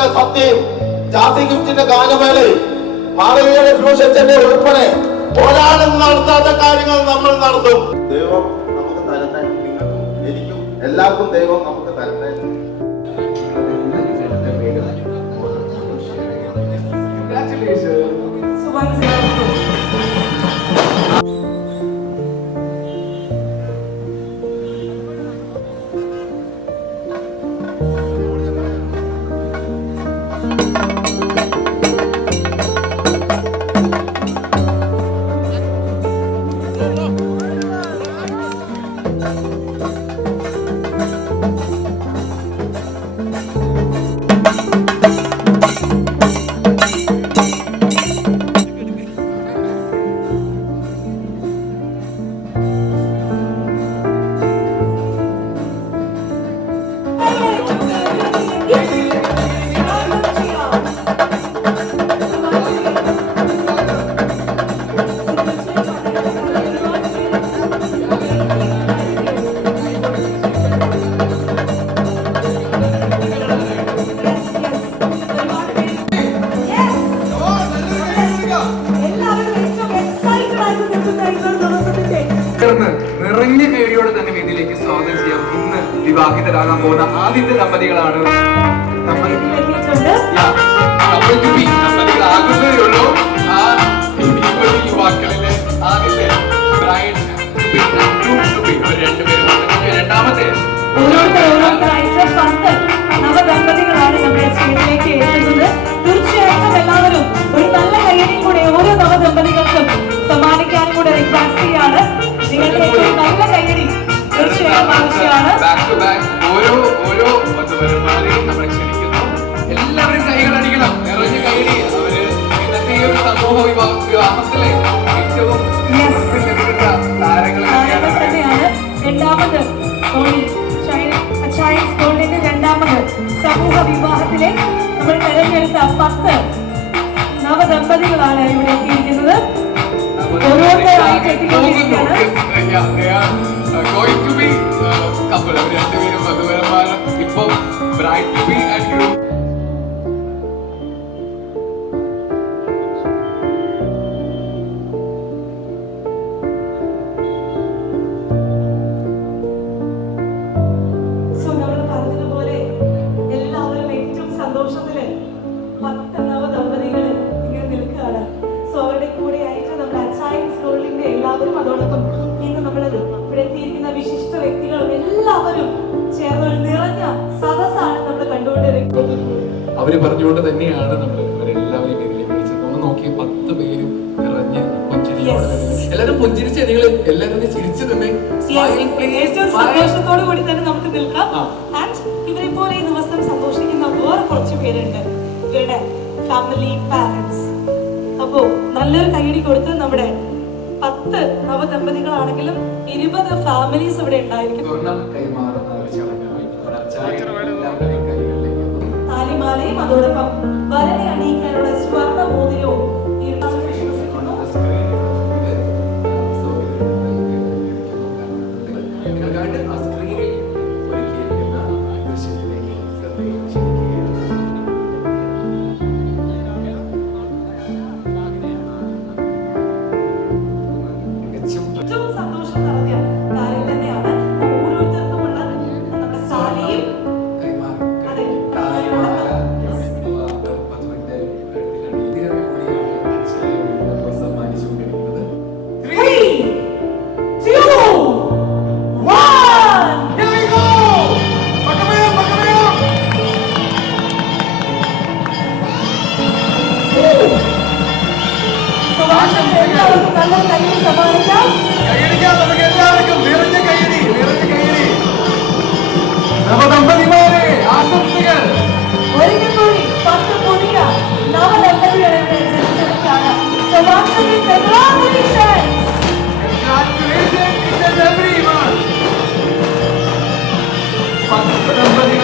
പറഞ്ഞതൊക്കെ സത്യം ജാതി ഗിഫ്റ്റിന്റെ ഗാനമേളയിൽ മാളവിയുടെ ഫ്യൂഷന്റെ ഉൾപ്പെടെ ഒരാളും നടത്താത്ത കാര്യങ്ങൾ നമ്മൾ നടത്തും. ദൈവം നമുക്ക് തരട്ടെ. നിങ്ങൾക്കും എനിക്കും എല്ലാവർക്കും ദൈവം നമുക്ക് തരട്ടെ. എല്ലാവരും വിവാഹിതരാകാൻ പോകുന്ന ആദ്യത്തെ ദമ്പതികളാണ് നമ്മൾ. ദമ്പതികളാകുന്നതേ ആ യുവാക്കളിലെ ആദ്യത്തെ രണ്ടുപേരും. രണ്ടാമത്തെ. പത്ത് നവദമ്പതികളാണ് നമ്മുടെ സ്റ്റേജിലേക്ക് എത്തുന്നത്. നമ്മൾ തെരഞ്ഞെടുത്ത പത്ത് നവദമ്പതികളാണ് ഇവിടെ എത്തിയിരിക്കുന്നത്. ഓരോരുത്തരായിട്ട് എത്തിക്കൊണ്ടിരിക്കുകയാണ് ഇപ്പം bride to be and groom സന്തോഷത്തിൽ പത്ത് നവദമ്പതികൾ ഇങ്ങനെ നിൽക്കുകയാണ്. സോ അവരുടെ കൂടെ ആയിട്ട് നമ്മുടെ അച്ചായൻ സ്കൂളിന്റെ എല്ലാവരും അതോടൊപ്പം ഇന്ന് നമ്മൾ ഇവിടെ എത്തിയിരിക്കുന്ന വിശിഷ്ട വ്യക്തികളും എല്ലാവരും ചേർന്ന് ഒരു നിറഞ്ഞ സദസ്സാണ് നമ്മൾ കണ്ടുകൊണ്ടിരിക്കുന്നത്. അവർ പറഞ്ഞുകൊണ്ട് തന്നെയാണ് നമ്മൾ ഇവരെല്ലാവരെയും ഇതിലേക്ക് വിളിച്ചത്. നമ്മൾ നോക്കിയ പത്ത് പേരും നിറഞ്ഞ് പുഞ്ചിരിയോടെ Yes. എല്ലാവരും പുഞ്ചിരിച്ച് നിങ്ങൾ എല്ലാവരും ചിരിച്ചു തന്നെ സന്തോഷത്തോടു കൂടി തന്നെ നമുക്ക് നിൽക്കാം. ഇവരെ പോലെ ഈ ദിവസം സന്തോഷിക്കുന്ന വേറെ കുറച്ച് പേരുണ്ട്. ഇവരുടെ ഫാമിലി പാരൻസ് അപ്പോ നല്ലൊരു കൈയടി കൊടുത്ത് നമ്മുടെ പത്ത് നവദമ്പതികളാണെങ്കിലും ഇരുപത് ഫാമിലീസ് ഇവിടെ ഉണ്ടായിരിക്കും. താലിമാലയും അതോടൊപ്പം വരനെ അണിയിക്കാനുള്ള സ്വർണ മോതിരവും കൈയടിക്കാം നമുക്ക് എല്ലാവർക്കും നിറഞ്ഞ കൈയടി നിറഞ്ഞ കൈയടി നവദമ്പതിമാരെ ആശംസകൾ ഒരിക്കൽ കൂടി പത്ത് പുതിയ നവദമ്പതികളെ. സുഭാഷിന് congratulations. And everyone. പത്ത് ദമ്പതികൾക്കും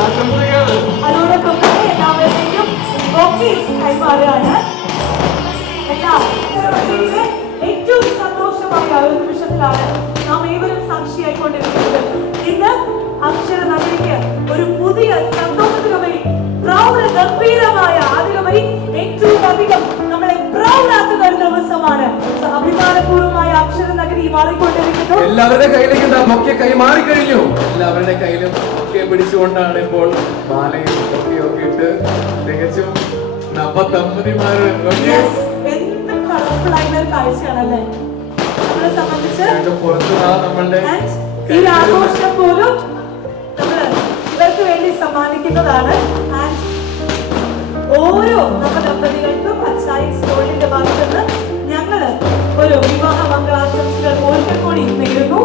ആശംസകൾ അതോടൊപ്പം തന്നെ എല്ലാവരുടെയും ബൊക്കേസ് കൈമാറുകയാണ്. എല്ലാവരുടെ ഏറ്റവും സന്തോഷമായ ഒരു നിമിഷത്തിലാണ് നാം ഏവരും സാക്ഷിയായിക്കൊണ്ടിരിക്കുന്നത് ഇന്ന് അക്ഷര നഗരിക്ക് ഒരു പുതിയ സന്തോഷത്തിനുപരി പ്രൗഢ ഗംഭീരമായ അതിലുപരി ഏറ്റവും അധികം നമ്മളെ പ്രൗഢാക്കുന്ന ഒരു ദിവസമാണ് അഭിമാനപൂർവമായ അക്ഷര നഗരി മാറിക്കൊണ്ടിരിക്കുന്നു. എല്ലാവരുടെ കയ്യിലേക്ക് എന്താ കൈ മാറി കഴിഞ്ഞു എല്ലാവരുടെ കയ്യിലും ഒക്കെ പിടിച്ചുകൊണ്ടാണ് ഇപ്പോൾ മാലയും ഒക്കെ ഒക്കെ ഇട്ട് തികച്ചും നവദമ്പതിമാര് എന്ത് കളർഫുൾ ആയിട്ടുള്ള ഒരു കാഴ്ചയാണല്ലേ? നമ്മളെ സംബന്ധിച്ച് ഇവരുടെ പുറത്ത് ആ നമ്മളുടെ ഈ ആഘോഷം പോലും നമ്മൾ ഇവർക്ക് വേണ്ടി സമ്മാനിക്കുന്നതാണ്. ഓരോ നമ്മുടെ നവദമ്പതികൾക്കും അച്ചായി സ്കൂളിന്റെ ഭാഗത്ത് നിന്ന് ഞങ്ങൾ ഒരു വിവാഹ മംഗളാശംസകൾ ഒരിക്കൽ കൂടി നേരുന്നു.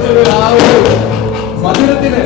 കുറിച്ചത് ആ ഒരു മധുരത്തിന്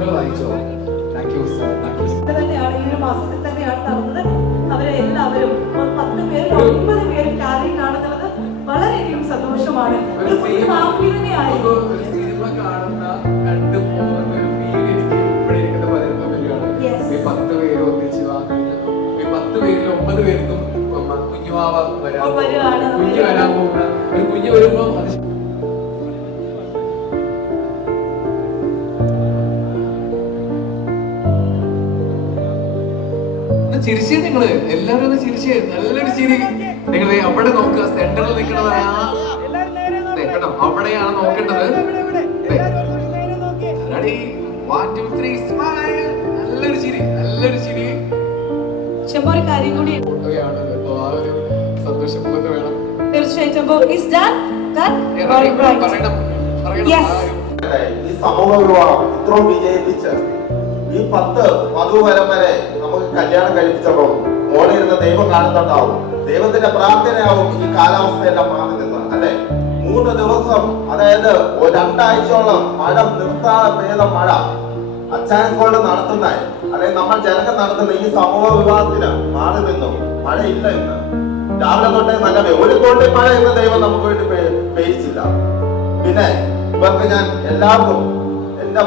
വാക്കുകൾ വായിച്ചോ. Thank you sir thank you തന്നെയാണ് ഈ ഒരു മാസത്തിൽ തന്നെയാണ് നടന്നത്. അവരെ എല്ലാവരും പത്ത് പേര് ഒൻപത് പേര് കാര്യം കാണുന്നത് വളരെയധികം സന്തോഷമാണ്. ഒരു ഫാമിലി സിനിമ കാണുന്ന കണ്ടു പോകുന്ന ഒരു ഫീൽ എനിക്ക് ഇവിടെ ഇരിക്കുന്ന ഈ പത്ത് പേര് ഒന്നിച്ച് ഈ പത്ത് പേരിൽ ഒമ്പത് പേർക്കും കുഞ്ഞുവാവ വരാൻ. കുഞ്ഞ് വരാൻ പോകുന്ന ഒരു കുഞ്ഞ് വരുമ്പോ അത് ഒന്ന് ചിരിച്ചേ നിങ്ങൾ. എല്ലാരും ഒന്ന് ചിരിച്ചേ. നല്ലൊരു ചിരി. നിങ്ങൾ അവിടെ നോക്കുക. സെന്ററിൽ കേട്ടോ അവിടെയാണ് നോക്കേണ്ടത്. Ready one two three smile നല്ലൊരു ചിരി. നല്ലൊരു ചിരി. കാര്യം കൂടി തീർച്ചയായിട്ടും. ഈ സമൂഹ വിവാഹം ഇത്രയും വിജയിപ്പിച്ച് ഈ പത്ത് വധുവരം വരെ നമുക്ക് കല്യാണം കഴിപ്പിച്ചപ്പോൾ മോളി ഇരുന്ന് ദൈവം കാണുന്നുണ്ടാവും. ദൈവത്തിന്റെ പ്രാർത്ഥനയാവും ഈ കാലാവസ്ഥയെല്ലാം മാറി നിന്ന് അല്ലെ? മൂന്ന് ദിവസം അതായത് രണ്ടാഴ്ചയോളം മഴ നിർത്താതെ പെയ്ത മഴ അച്ചാൻകോട് നടത്തുന്ന. അല്ലെങ്കിൽ നമ്മൾ ജനകം നടത്തുന്ന ഈ സമൂഹ വിവാഹത്തിന് മാറി നിന്നു. മഴയില്ല ഇന്ന്. രാവിലെ തൊട്ടേ നല്ല ഒരു തുള്ളി മഴ എന്ന ദൈവം നമുക്ക് വേണ്ടി പേയിച്ചില്ല പിന്നെ ഇവർക്ക് ഞാൻ എല്ലാവർക്കും എന്റെ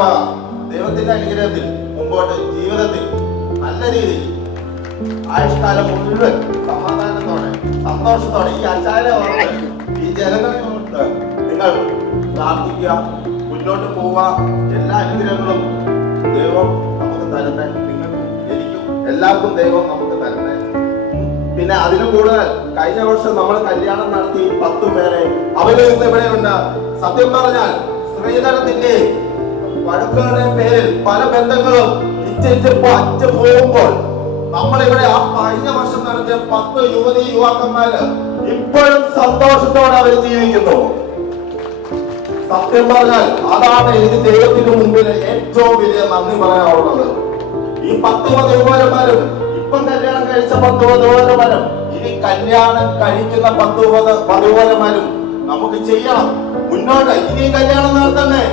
ദൈവത്തിന്റെ അനുഗ്രഹത്തിൽ മുമ്പോട്ട് ജീവിതത്തിൽ നല്ല രീതിയിൽ ആയുഷ്കാലം മുഴുവൻ സമാധാനത്തോടെ സന്തോഷത്തോടെ ഈ ഓർത്ത് ഈ ഓർത്ത് നിങ്ങൾ പ്രാർത്ഥിക്കുക മുന്നോട്ട് പോവുക. എല്ലാ അനുഗ്രഹങ്ങളും ദൈവം നമുക്ക് തരട്ടെ നിങ്ങൾക്കും എനിക്കും എല്ലാവർക്കും ദൈവം നമുക്ക് തരട്ടെ പിന്നെ അതിലും കൂടുതൽ കഴിഞ്ഞ വർഷം നമ്മൾ കല്യാണം നടത്തി പത്തു പേരെ അവരിൽ നിന്ന് ഇവിടെയുണ്ട് സത്യം പറഞ്ഞാൽ സ്ത്രീധനത്തിന്റെ വഴക്കുകളുടെ മേൽ പല ബന്ധങ്ങളും ഇറ്റിച്ച് അറ്റ് പോകുമ്പോൾ നമ്മളിവിടെ ആ കഴിഞ്ഞ വർഷം നടത്തിയ പത്ത് യുവതി യുവാക്കന്മാര് ഇപ്പോഴും സന്തോഷത്തോടെ അവർ ജീവിക്കുന്നു. സത്യം പറഞ്ഞാൽ അതാണ് എനിക്ക് ദൈവത്തിന് മുമ്പിൽ ഏറ്റവും വലിയ നന്ദി പറയാനുള്ളത്. ഈ പത്ത് വധുവരന്മാരും ഇപ്പം കല്യാണം കഴിച്ച പത്ത് വധുവരന്മാരും ഇനി കല്യാണം കഴിക്കുന്ന പത്ത് പത് വധുവരന്മാരും നമുക്ക് ചെയ്യണം. മുന്നോട്ട് ഇനി കല്യാണം നടത്തണ്ടേ?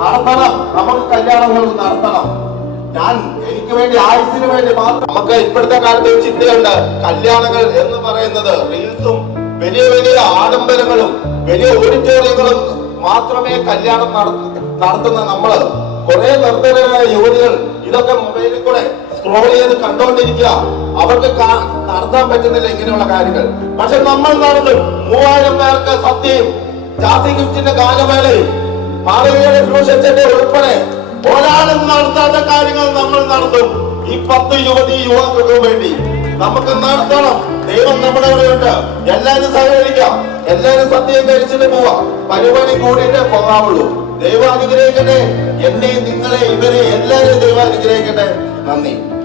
നടത്തണം. നമുക്ക് കല്യാണങ്ങൾ നടത്തണം. ഞാൻ എനിക്ക് വേണ്ടി ആയുസിന് വേണ്ടി മാത്രം നമുക്ക് ഇപ്പോഴത്തെ കാലത്ത് ഒരു ചിന്തയുണ്ട്. കല്യാണങ്ങൾ എന്ന് പറയുന്നത് റീൽസും വലിയ വലിയ ആഡംബരങ്ങളും വലിയ ഓഡിറ്റോറിയങ്ങളും മാത്രമേ കല്യാണം നടത്ത- നടത്തുന്ന നമ്മൾ. കുറെ നിർദ്ധനരായ യുവതികൾ ഇതൊക്കെ മൊബൈലിൽ കൂടെ സ്ക്രോൾ ചെയ്ത് കണ്ടോണ്ടിരിക്കുക. അവർക്ക് നടത്താൻ പറ്റുന്നില്ല ഇങ്ങനെയുള്ള കാര്യങ്ങൾ. പക്ഷെ നമ്മൾ നടന്നു മൂവായിരം പേർക്ക് സത്യം ജാതി ഗിഫ്റ്റിന്റെ ഗാനമേളയും മാളവികയുടെ ഉൾപ്പെടെ ഒരാളും നടത്താത്ത കാര്യങ്ങൾ നമ്മൾ നടത്തും. ഈ പത്ത് യുവതി യുവാക്കൾക്ക് വേണ്ടി നമുക്ക് നടത്തണം. ദൈവം നമ്മുടെ ഉണ്ട്. സഹകരിക്കാം. എല്ലാവരും സത്യം ധരിച്ചിട്ട് പോവാം. പരിപാടി കൂടിയിട്ട് പോകാവുള്ളൂ. ദൈവം അനുഗ്രഹിക്കട്ടെ നിങ്ങളെ ഇവരെ എല്ലാവരും ദൈവം അനുഗ്രഹിക്കട്ടെ നന്ദി.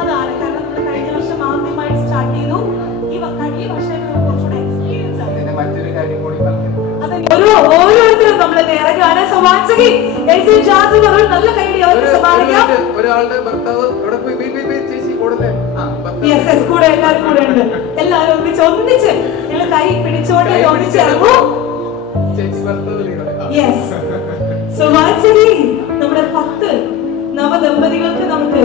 അതാണ് കാരണം നമ്മൾ കഴിഞ്ഞ വർഷം ആദ്യമായിട്ട് സ്റ്റാർട്ട് ചെയ്തു. ഈ വ- കഴിഞ്ഞ വർഷം നമുക്ക് കുറച്ചുകൂടെ എക്സ്പീരിയൻസ് ഓരോരുത്തരും നമ്മൾ ജാതി നല്ല കൈഡി അവർക്ക് സമ്മാനിക്കാം. ഒരാളുടെ ഭർത്താവ് ഇവിടെ പോയി ചേച്ചി യെസ് കൂടെ എല്ലാവരും കൂടെ ഉണ്ട്. എല്ലാവരും ഒന്നിച്ച് ഒന്നിച്ച് നിങ്ങൾ കൈ പിടിച്ചോണ്ട് ഒന്നിച്ച് ഇറങ്ങൂ. നമ്മുടെ പത്ത് നവദമ്പതികൾക്ക് നമുക്ക്